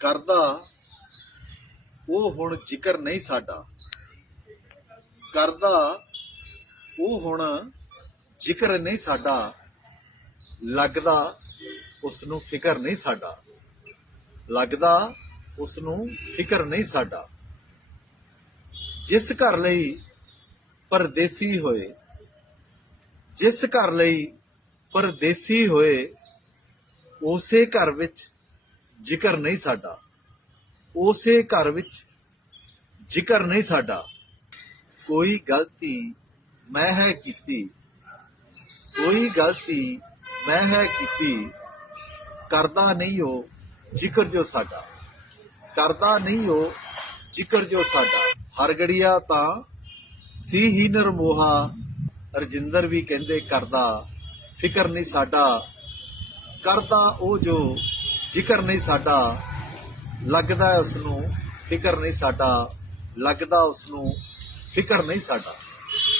ਕਰਦਾ, ਉਹ ਹੁਣ ਜ਼ਿਕਰ ਨਹੀਂ ਸਾਡਾ। ਕਰਦਾ, ਉਹ ਹੁਣ ਜ਼ਿਕਰ ਨਹੀਂ ਸਾਡਾ। ਲੱਗਦਾ ਉਸ ਨੂੰ ਫਿਕਰ ਨਹੀਂ ਸਾਡਾ। ਲੱਗਦਾ ਉਸ ਨੂੰ ਫਿਕਰ ਨਹੀਂ ਸਾਡਾ। ਜਿਸ ਘਰ ਲਈ ਪਰਦੇਸੀ ਹੋਏ, ਜਿਸ ਘਰ ਲਈ ਪਰਦੇਸੀ ਹੋਏ, ਉਸੇ ਘਰ ਵਿੱਚ ਜ਼ਿਕਰ ਨਹੀਂ ਸਾਡਾ। ਉਸੇ ਘਰ ਵਿੱਚ ਜ਼ਿਕਰ ਨਹੀਂ ਸਾਡਾ। ਕੋਈ ਗਲਤੀ ਮੈਂ ਹੈ ਕੀਤੀ। ਕੋਈ ਗਲਤੀ ਮੈਂ ਹੈ ਕੀਤੀ। ਕਰਦਾ ਨਹੀਂ ਉਹ ਜ਼ਿਕਰ ਜੋ ਸਾਡਾ। ਕਰਦਾ ਨਹੀਂ ਉਹ ਜ਼ਿਕਰ ਜੋ ਸਾਡਾ। ਹਰ ਗੜੀਆ ਤਾਂ ਸੀ ਹੀ ਨਰਮੋਹਾ ਰਜਿੰਦਰ ਵੀ ਕਹਿੰਦੇ ਕਰਦਾ, ਫਿਕਰ ਨਹੀਂ ਸਾਡਾ। ਕਰਦਾ ਉਹ ਜੋ ਜ਼ਿਕਰ ਨਹੀਂ ਸਾਡਾ, ਲੱਗਦਾ ਉਸ ਨੂੰ ਫਿਕਰ ਨਹੀਂ ਸਾਡਾ, ਲੱਗਦਾ ਉਸ ਨੂੰ ਫਿਕਰ ਨਹੀਂ ਸਾਡਾ।